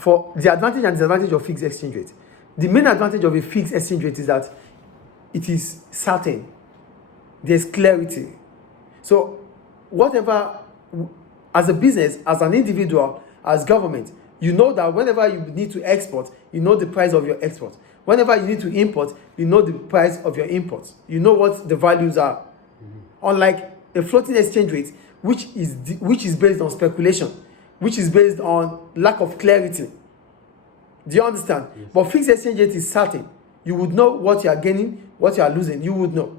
for the advantage and disadvantage of fixed exchange rate. The main advantage of a fixed exchange rate is that it is certain. There's clarity. So whatever, as a business, as an individual, as government, you know that whenever you need to export, you know the price of your export. Whenever you need to import, you know the price of your imports. You know what the values are. Mm-hmm. Unlike a floating exchange rate, which is based on speculation, which is based on lack of clarity. Do you understand? Yes. But fixed exchange rate is certain. You would know what you are gaining, what you are losing. You would know.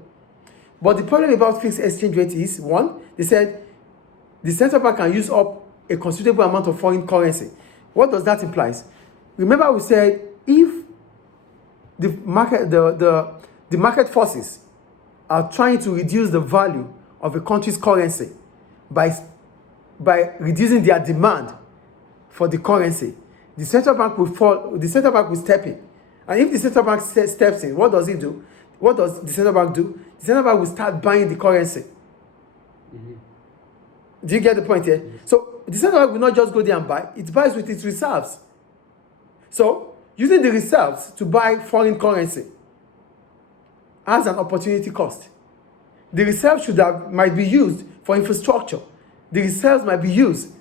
But the problem about fixed exchange rate is, one, they said the central bank can use up a considerable amount of foreign currency. What does that imply? Remember we said if the market forces are trying to reduce the value of a country's currency by reducing their demand for the currency, the central bank will step in. And if the central bank steps in, what does it do? What does the central bank do? The central bank will start buying the currency. Mm-hmm. Do you get the point here? Mm-hmm. So the central bank will not just go there and buy, it buys with its reserves. So using the reserves to buy foreign currency has an opportunity cost. The reserves might be used for infrastructure. The reserves might be used.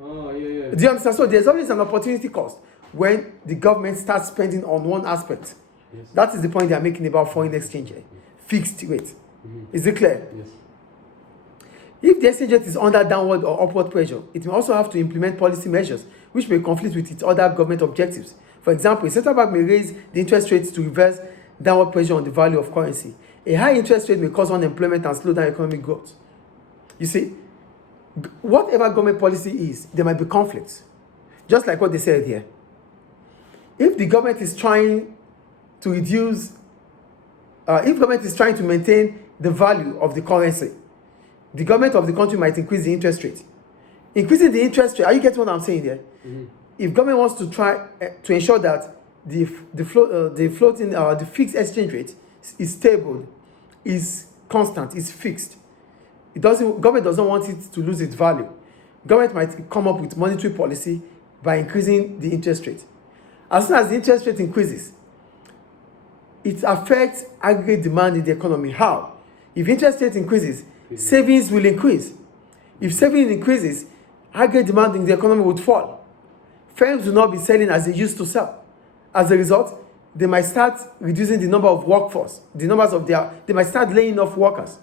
Oh, yeah. Do you understand? So there's always an opportunity cost when the government starts spending on one aspect. Yes. That is the point they are making about foreign exchange, fixed rate. Mm-hmm. Is it clear? Yes. If the exchange rate is under downward or upward pressure, it may also have to implement policy measures which may conflict with its other government objectives. For example, a central bank may raise the interest rates to reverse downward pressure on the value of currency. A high interest rate may cause unemployment and slow down economic growth. You see, whatever government policy is, there might be conflicts. Just like what they said here. If the government is trying to maintain the value of the currency, the government of the country might increase the interest rate. Increasing the interest rate, are you getting what I'm saying here? Mm-hmm. If government wants to try to ensure that the fixed exchange rate is stable, is constant, is fixed, government doesn't want it to lose its value. Government might come up with monetary policy by increasing the interest rate. As soon as the interest rate increases, it affects aggregate demand in the economy. How? If interest rate increases, savings will increase. If savings increases, aggregate demand in the economy would fall. Firms will not be selling as they used to sell. As a result, they might start reducing the number of workforce, they might start laying off workers.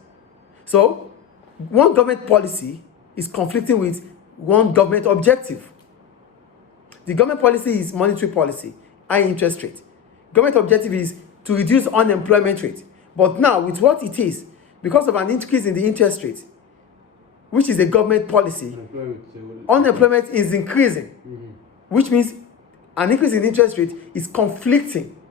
So, one government policy is conflicting with one government objective. The government policy is monetary policy, high interest rate. Government objective is to reduce unemployment rate. But now, with what it is, because of an increase in the interest rate, which is a government policy, unemployment is increasing, mm-hmm. which means an increase in interest rate is conflicting